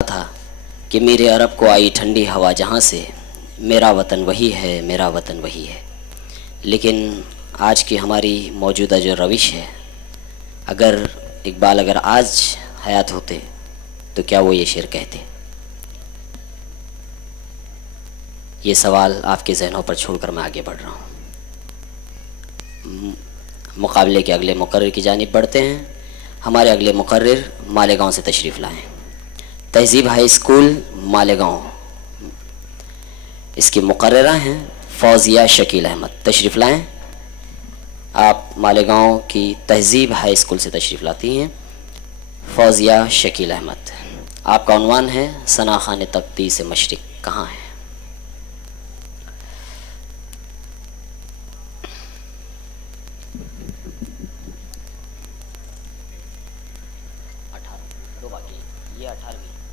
था कि मेरे अरब को आई ठंडी हवा जहाँ से, मेरा वतन वही है, मेरा वतन वही है। लेकिन आज की हमारी मौजूदा जो रविश है, अगर इकबाल अगर आज हयात होते तो क्या वो ये शेर कहते? ये सवाल आपके जहनों पर छोड़कर मैं आगे बढ़ रहा हूँ। मुकाबले के अगले मुकर्रर की जानिब बढ़ते हैं। हमारे अगले मुकर्रर मालेगांव से तशरीफ़ लाएँ। तहज़ीब हाई स्कूल मालेगांव, इसकी मुकर्ररा हैं फौजिया शकील अहमद। तशरीफ़ लाएँ। आप मालेगांव की तहज़ीब हाई स्कूल से तशरीफ़ लाती हैं फौजिया शकील अहमद। आपका उन्वान है सना खान तख्ती से मशरिक कहाँ है?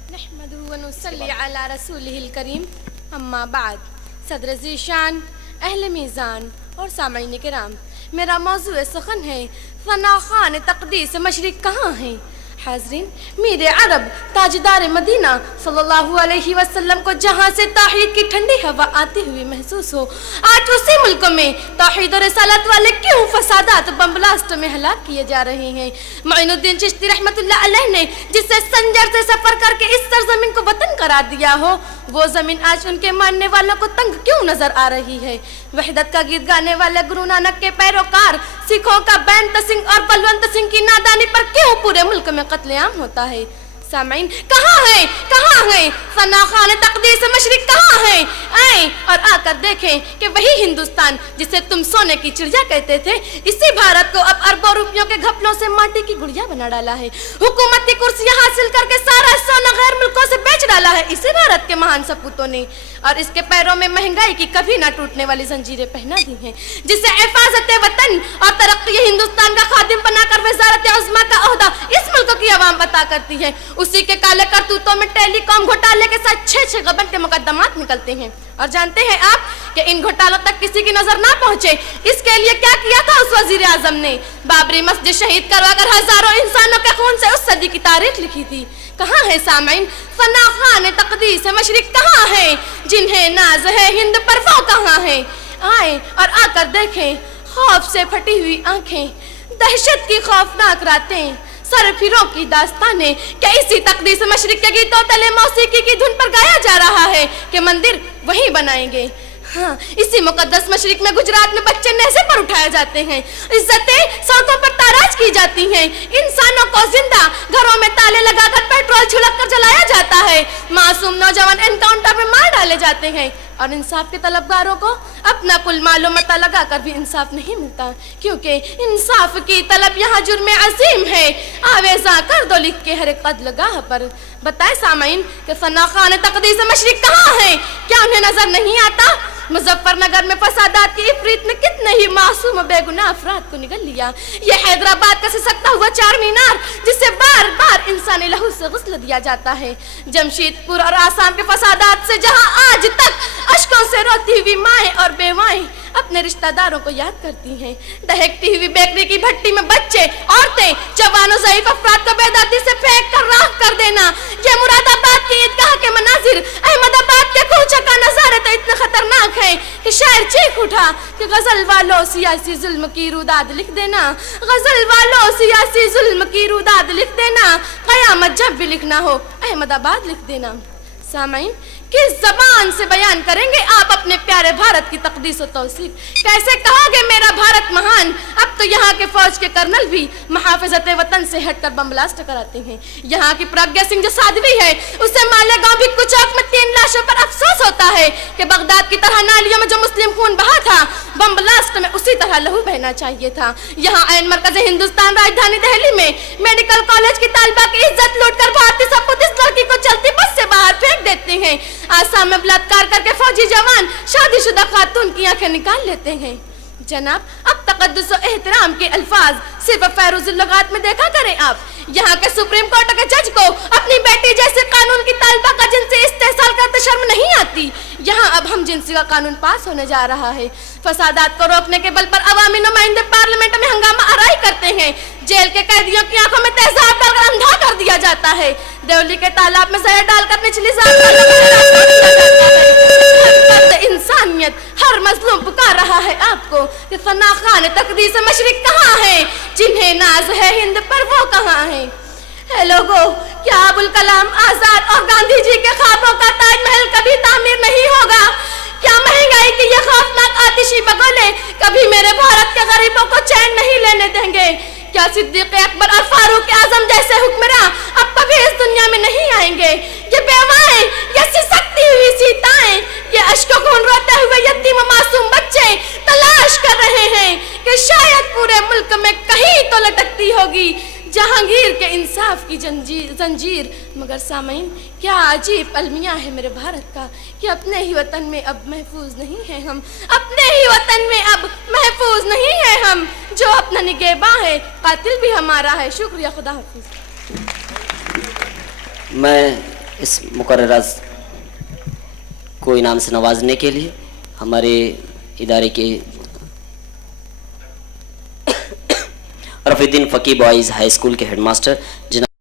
नहमदुहु व नुसल्ली अला रसूलिहिल करीम, अम्मा बाद। सदर ज़ीशान, अहले मीज़ान और सामईन किराम, मेरा मौज़ू सुखन है सना खान तख्ती से मशरिक कहाँ है। हाज़रीन, मीर अरब ताजदार मदीना सल्लल्लाहु अलैहि वसल्लम को जहाँ से तौहीद की ठंडी हवा आती हुई महसूस हो, आज उसी मुल्क में तौहीद और रिसालत वाले क्यों फसादात बम ब्लास्ट में हलाक किए जा रहे हैं। मोइनुद्दीन चिश्ती रहमतुल्लाह अलैह ने जिससे संजर से सफर करके इस सरजमीन को वतन करार दिया हो, वो जमीन आज उनके मानने वालों को तंग क्यों नजर आ रही है। वहदत का गीत गाने वाले गुरु नानक के पैरोकार सिखों का बेंत सिंह और बलवंत सिंह की नादानी पर क्यों पूरे मुल्क में कत्लेआम होता है। सामईन, कहाँ है सना खान तख्ती से मशरिक कहाँ है? आए और आकर देखें कि वही हिंदुस्तान जिसे तुम सोने की चिड़िया कहते थे, इसी भारत को अब अरबों रुपयों के घपलों से माटी की गुड़िया बना डाला है। हुकूमत की कुर्सियां हासिल करके सारा सोना गैर मुल्कों से बेच डाला है इसी भारत के महान सपूतों ने, और इसके पैरों में महंगाई की कभी ना टूटने वाली जंजीरें पहना दी हैं, जिससे हिफाजत वतन और तरक्की हिंदुस्तान का खादिम बनाकर वज़ारत उज़्मा का ओहदा इस मुल्क की आवाम अता करती है। उसी के काले करतूतों में टेलीकॉम घोटाले के साथ 6 गबन के मुकदमात निकलते हैं। और जानते हैं आप कि इन घोटालों तक किसी की नजर ना पहुंचे, इसके लिए क्या किया था उस वजीर आजम ने? बाबरी मस्जिद शहीद करवाकर हजारों इंसानों के खून से उस सदी की तारीख लिखी थी। कहाँ है सामईन सना खान तख्ती से मशरिक कहाँ है? जिन्हें नाज है हिंद पर वो कहाँ है? आए और आकर देखें खौफ से फटी हुई आंखें, दहशत की खौफनाक रातें, सरफिरों की दास्तानें। क्या इसी तख्ती से मशरिक के गीतों तले मौसीकी की धुन पर गाया जा रहा है कि मंदिर वहीं बनाएंगे? हाँ, इसी मुकद्दस मशरिक में गुजरात में बच्चे नेज़े पर उठाए जाते हैं, इज्जतें सड़कों पर ताराज की जाती हैं, इंसानों को जिंदा घरों में ताले लगाकर पेट्रोल छिड़क कर जलाया जाता है, मासूम नौजवान एनकाउंटर में मार डाले जाते हैं, और इंसाफ के तलबगारों को अपना कुल मालो मता लगा कर भी इंसाफ नहीं मिलता, क्योंकि इंसाफ की तलब यहाँ जुर्म अजीम है। आवेज़ा कर दो लिख के हर कदलगाह पर। बताए सामईन कि सना खान तख्ती से मशरिक कहाँ है? क्या उन्हें नजर नहीं आता? मुजफ्फरनगर में फसादात की इफरीत ने कितने ही मासूम बेगुनाह अफराद को निगल लिया। ये हैदराबाद का सिसकता हुआ चार मीनार जिसे बार बार इंसानी लहू से गुस्ल दिया जाता है। जमशेदपुर और आसाम के फसादात से जहां आज तक अश्कों से रोती हुई माएँ और बेवाएं अपने रिश्तेदारों को याद करती हैं, दहकती हुई बेकरी की भट्टी में बच्चे, औरतें, जवानों ज़ईफ अफराद को बेदर्दी से फेंक कर राख कर देना, ये मुरादाबाद की ईदगाह के मनाजिर, अहमदाबाद के कूचा का नजारे तो इतने खतरनाक है कि शायर चीख उठा कि गजल वालों सियासी जुल्म की रुदाद लिख देना, गजल वालों सियासी जुल्म की रुदाद लिख देना, कयामत जब भी लिखना हो अहमदाबाद लिख देना। सामईन, किस जबान से बयान करेंगे आप अपने प्यारे भारत की तकदीस और तौसीफ? कैसे कहोगे मेरा भारत महान? अब तो यहाँ के फौज के कर्नल भी मुहाफ़िज़त वतन से हटकर बम ब्लास्ट कराते हैं। यहाँ की प्रज्ञा सिंह जो साध्वी है, उसे मालेगांव भी कुछ औक़ में 3 लाशों पर अफसोस होता है कि बगदाद की तरह नालियों में जो मुस्लिम खून बहा था, बम ब्लास्ट में उसी तरह लहू बहना चाहिए था। यहाँ ऐन मरकज़ हिंदुस्तान राजधानी दिल्ली में मेडिकल कॉलेज की तालिबा की इज्जत लूट कर भारतीय सपूत इस लड़की को चलती बस से बाहर फेंक देते हैं। आसाम में बलात्कार करके फौजी जवान शादीशुदा खातून की आंखें निकाल लेते हैं। जनाब, अब तक़द्दुस और एहतराम के अल्फाज सिर्फ फैरुज़ुल लुग़ात में देखा करें आप। यहाँ के सुप्रीम कोर्ट के जज को अपनी बेटी जैसे कानून की तालिबा का जिनसी इस्तेहसाल करते शर्म नहीं आती। यहाँ अब हम जिनसी का कानून पास होने जा रहा है। फसादात को रोकने के बल पर अवामी नुमाइंदे पार्लियामेंट में हंगामा आराई करते हैं, जेल के कैदियों की आंखों में तेजाब डालकर अंधा कर दिया जाता है, देवली के तालाब में जहर डालकर निचली जात का इंसानियत हर मजलूम पुकार रहा है आपको कि फना खान तकदीर से मशरिक कहाँ है, जिन्हें नाज है हिंद पर वो कहाँ है। लोगों, क्या अबुल कलाम आजाद और गांधी जी के ख्वाबों का ताजमहल कभी तामीर नहीं होगा? क्या महंगाई की ये खौफनाक आतिशी बगोले कभी मेरे भारत के गरीबों को चैन नहीं लेने देंगे? क्या सिद्दीक अकबर और फारूक आजम जैसे हुक्मरान अब कभी इस दुनिया में नहीं आएंगे? ये बेवाएं, ये सिसकती हुई सीताएं, ये अश्क खून रोते हुए यतीम मासूम बच्चे तलाश कर रहे हैं कि शायद पूरे मुल्क में कहीं तो लटकती होगी जहांगीर के इंसाफ की जंजीर। मगर सामईन, क्या अजीब अलमिया है मेरे भारत का कि अपने ही वतन में अब महफूज नहीं है हम, अपने ही वतन में अब महफूज नहीं है हम, जो अपना निगहबान है कातिल भी हमारा है। शुक्रिया, खुदा हाफिज। मैं इस मुकर्ररा को इनाम से नवाजने के लिए हमारे इदारे के रफीउद्दीन फ़कीह बॉयज़ हाई स्कूल के हेडमास्टर जनाब